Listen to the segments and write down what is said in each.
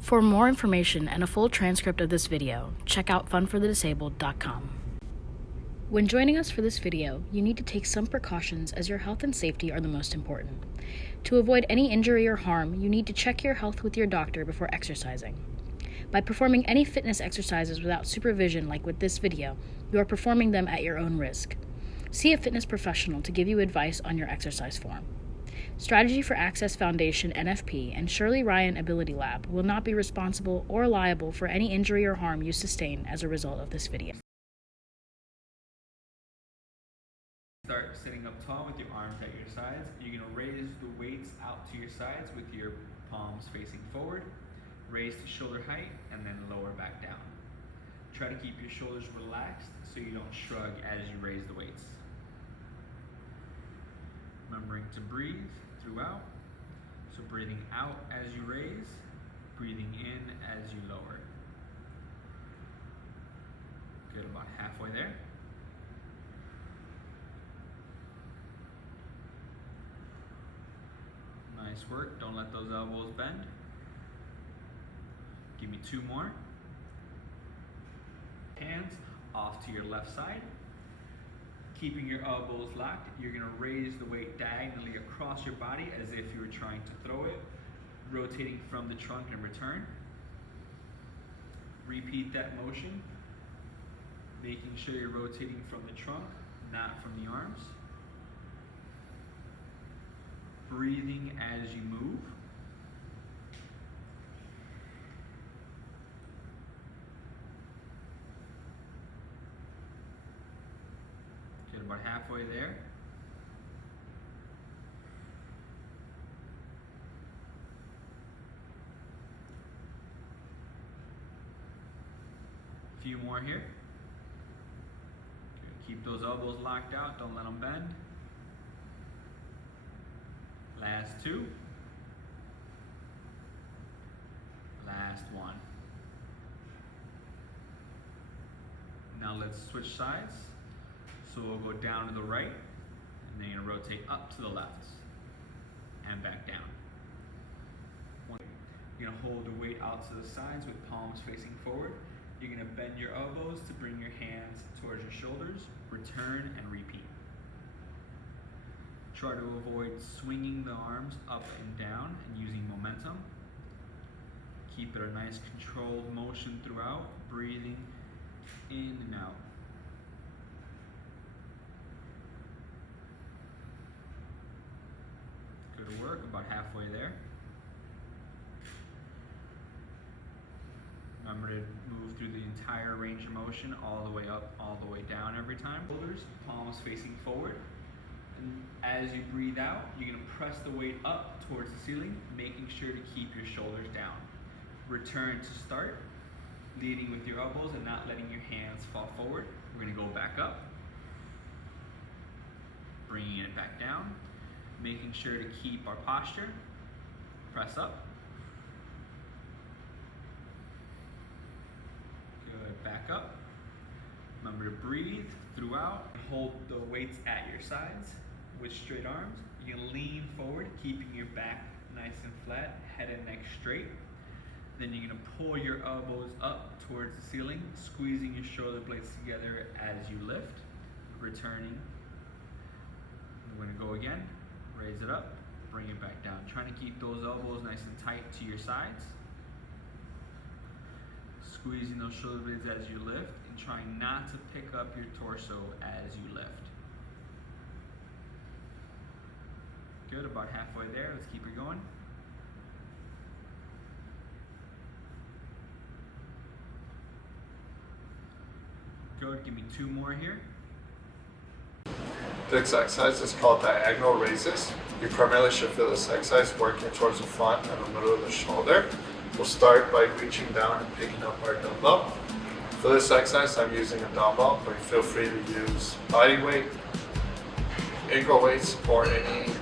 For more information and a full transcript of this video, check out funforthedisabled.com. When joining us for this video, you need to take some precautions as your health and safety are the most important. To avoid any injury or harm, you need to check your health with your doctor before exercising. By performing any fitness exercises without supervision like with this video, you are performing them at your own risk. See a fitness professional to give you advice on your exercise form. Strategy for Access Foundation NFP and Shirley Ryan AbilityLab will not be responsible or liable for any injury or harm you sustain as a result of this video. Start sitting up tall with your arms at your sides. You're going to raise the weights out to your sides with your palms facing forward. Raise to shoulder height and then lower back down. Try to keep your shoulders relaxed so you don't shrug as you raise the weights. Remembering to breathe throughout. So breathing out as you raise, breathing in as you lower. Good, about halfway there. Nice work, don't let those elbows bend. Give me 2 more. Hands off to your left side. Keeping your elbows locked, you're going to raise the weight diagonally across your body as if you were trying to throw it, rotating from the trunk and return. Repeat that motion, making sure you're rotating from the trunk, not from the arms. Breathing as you move. Get about halfway there. A few more here. Keep those elbows locked out, don't let them bend. Last 2. Last 1. Now let's switch sides. So we'll go down to the right, and then you're going to rotate up to the left, and back down. You're going to hold the weight out to the sides with palms facing forward. You're going to bend your elbows to bring your hands towards your shoulders, return and repeat. Try to avoid swinging the arms up and down and using momentum. Keep it a nice controlled motion throughout, breathing in and out. Good work, about halfway there. Remember to move through the entire range of motion, all the way up, all the way down every time. Shoulders, palms facing forward. And as you breathe out, you're going to press the weight up towards the ceiling, making sure to keep your shoulders down. Return to start, leading with your elbows and not letting your hands fall forward. We're going to go back up, bringing it back down, making sure to keep our posture. Press up. Good, back up. Remember to breathe throughout. Hold the weights at your sides with straight arms. You can lean forward, keeping your back nice and flat, head and neck straight. Then you're going to pull your elbows up towards the ceiling, squeezing your shoulder blades together as you lift. Returning. We're going to go again. Raise it up, bring it back down. Trying to keep those elbows nice and tight to your sides. Squeezing those shoulder blades as you lift and trying not to pick up your torso as you lift. Good, about halfway there. Let's keep it going. Good, give me 2 more here. This exercise is called diagonal raises. You primarily should feel this exercise working towards the front and the middle of the shoulder. We'll start by reaching down and picking up our dumbbell. For this exercise, I'm using a dumbbell, but feel free to use body weight, ankle weights, or any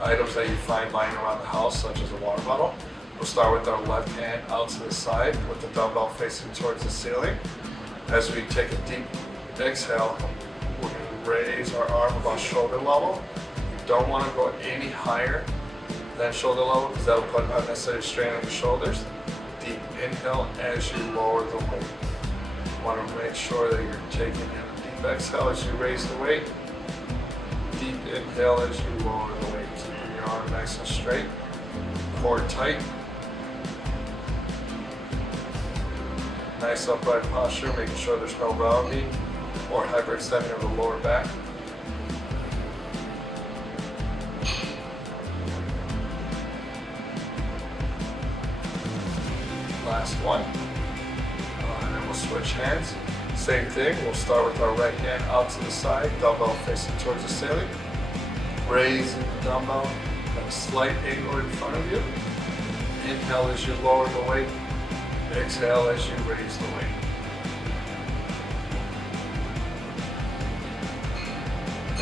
items that you find lying around the house, such as a water bottle. We'll start with our left hand out to the side with the dumbbell facing towards the ceiling. As we take a deep exhale, we're going to raise our arm about shoulder level. You don't want to go any higher than shoulder level because that will put unnecessary strain on the shoulders. Deep inhale as you lower the weight. You want to make sure that you're taking in a deep exhale as you raise the weight. Deep inhale as you lower the weight. Keeping your arm nice and straight. Core tight. Nice upright posture, making sure there's no rounding or hyperextending of the lower back. Last one. And then we'll switch hands. Same thing, we'll start with our right hand out to the side, dumbbell facing towards the ceiling. Raising the dumbbell at a slight angle in front of you. Inhale as you lower the weight. Exhale as you raise the weight.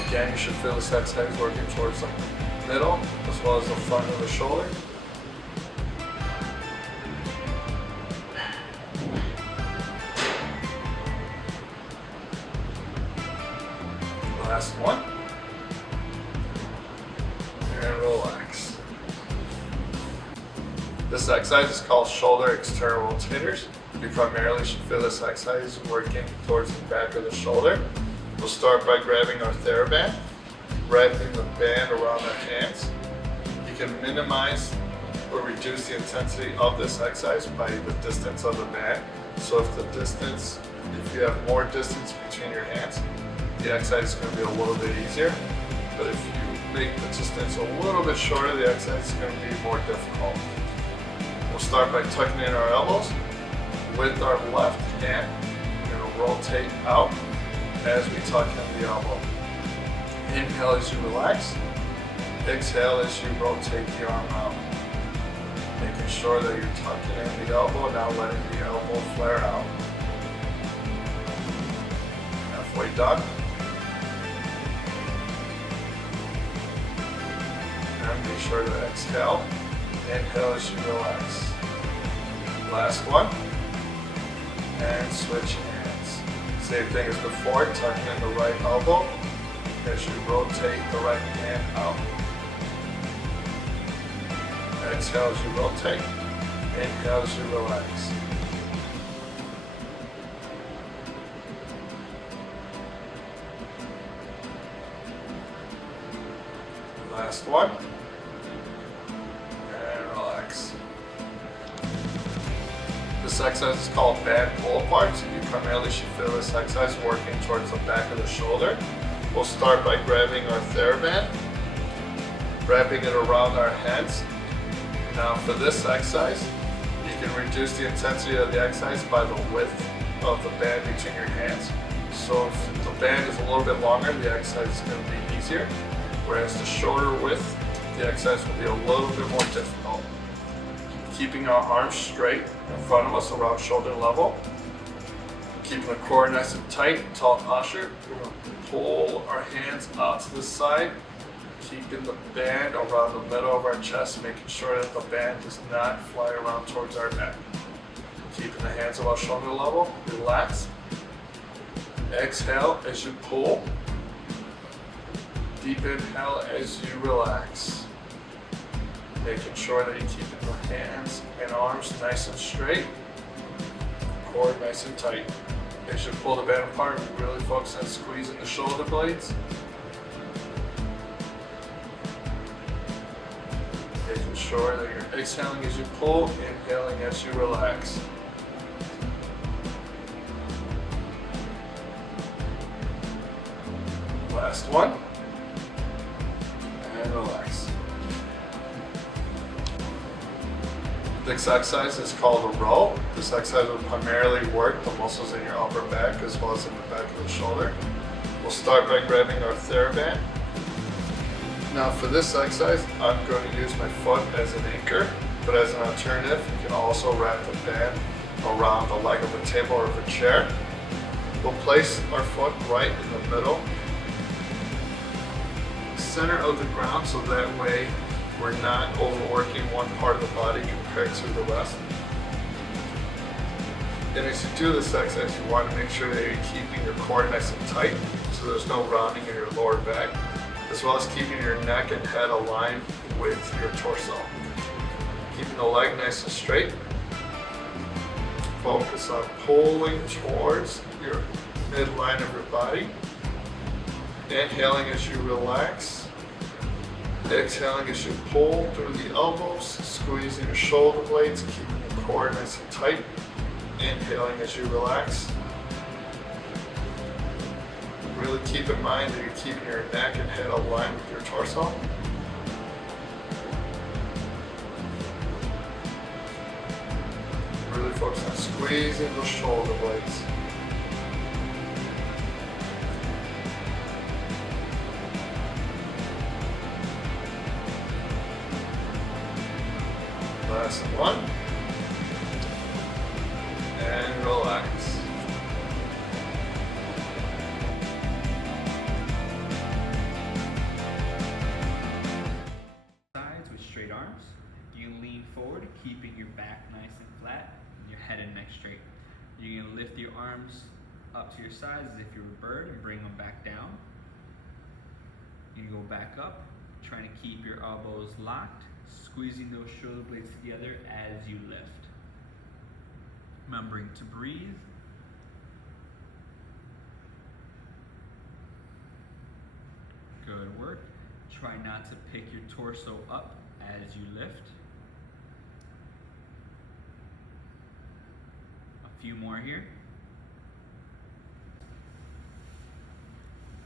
Again, you should feel this exercise working towards the middle as well as the front of the shoulder. Last one. And relax. This exercise is called shoulder external rotators. You primarily should feel this exercise working towards the back of the shoulder. We'll start by grabbing our TheraBand, wrapping the band around our hands. You can minimize or reduce the intensity of this exercise by the distance of the band. So if you have more distance between your hands, the exercise is going to be a little bit easier. But if you make the distance a little bit shorter, the exercise is going to be more difficult. We'll start by tucking in our elbows. With our left hand, we're going to rotate out as we tuck in the elbow. Inhale as you relax. Exhale as you rotate the arm out. Making sure that you're tucking in the elbow, now letting the elbow flare out. Halfway done. And make sure to exhale. Inhale as you relax. Last one. And switch hands. Same thing as before, tucking in the right elbow as you rotate the right hand out. Exhale as you rotate. Inhale as you relax. Last one. And relax. This exercise is called band pull aparts. You primarily should feel this exercise working towards the back of the shoulder. We'll start by grabbing our TheraBand, wrapping it around our heads. Now for this exercise, you can reduce the intensity of the exercise by the width of the band between your hands. So if the band is a little bit longer, the exercise is going to be easier. Whereas the shorter width, the exercise will be a little bit more difficult. Keeping our arms straight in front of us around shoulder level. Keeping the core nice and tight, tall posture. We're going to pull our hands out to the side. Keeping the band around the middle of our chest, making sure that the band does not fly around towards our neck. Keeping the hands about shoulder level, relax. Exhale as you pull. Deep inhale as you relax. Making sure that you're keeping the hands and arms nice and straight. Core nice and tight. As you pull the band apart, we really focus on squeezing the shoulder blades. Making sure that you're exhaling as you pull, inhaling as you relax. Last one. And relax. This exercise is called a row. This exercise will primarily work the muscles in your upper back as well as in the back of the shoulder. We'll start by grabbing our TheraBand. Now for this exercise, I'm going to use my foot as an anchor, but as an alternative, you can also wrap the band around the leg of a table or of a chair. We'll place our foot right in the middle, center of the ground, so that way we're not overworking one part of the body compared to the rest. And as you do this exercise, you want to make sure that you're keeping your core nice and tight, so there's no rounding in your lower back, as well as keeping your neck and head aligned with your torso. Keeping the leg nice and straight. Focus on pulling towards your midline of your body. Inhaling as you relax. Exhaling as you pull through the elbows, squeezing your shoulder blades, keeping your core nice and tight. Inhaling as you relax. Really keep in mind that you're keeping your neck and head aligned with your torso. Really focus on squeezing those shoulder blades. Last one. And relax. Sides with straight arms. You can lean forward, keeping your back nice and flat, and your head and neck straight. You can lift your arms up to your sides as if you're a bird and bring them back down. You can go back up, trying to keep your elbows locked, squeezing those shoulder blades together as you lift. Remembering to breathe. Good work. Try not to pick your torso up as you lift. A few more here.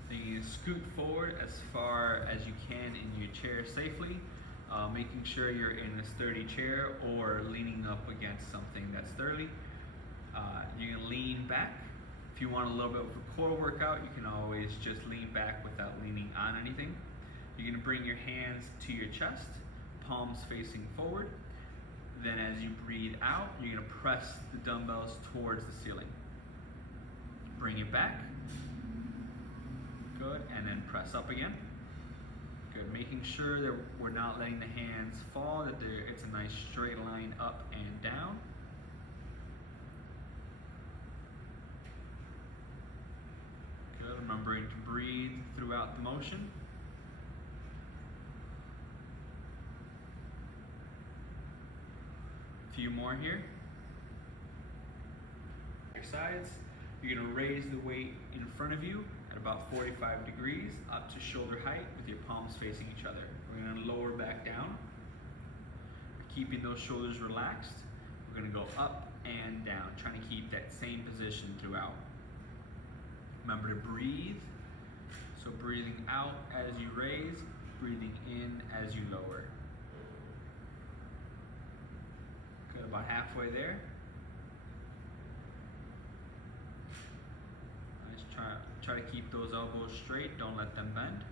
Then you scoot forward as far as you can in your chair safely, making sure you're in a sturdy chair or leaning up against something that's sturdy. You can lean back. If you want a little bit of a core workout, you can always just lean back without leaning on anything. You're going to bring your hands to your chest, palms facing forward. Then as you breathe out, you're going to press the dumbbells towards the ceiling. Bring it back. Good, and then press up again. Good, making sure that we're not letting the hands fall, that it's a nice straight line up and down. Good, remembering to breathe throughout the motion. A few more here. Your sides, you're going to raise the weight in front of you at about 45 degrees up to shoulder height with your palms facing each other. We're going to lower back down, keeping those shoulders relaxed. We're going to go up and down, trying to keep that same position throughout. Remember to breathe. So breathing out as you raise, breathing in as you lower. Good, about halfway there. Nice, try to keep those elbows straight, don't let them bend.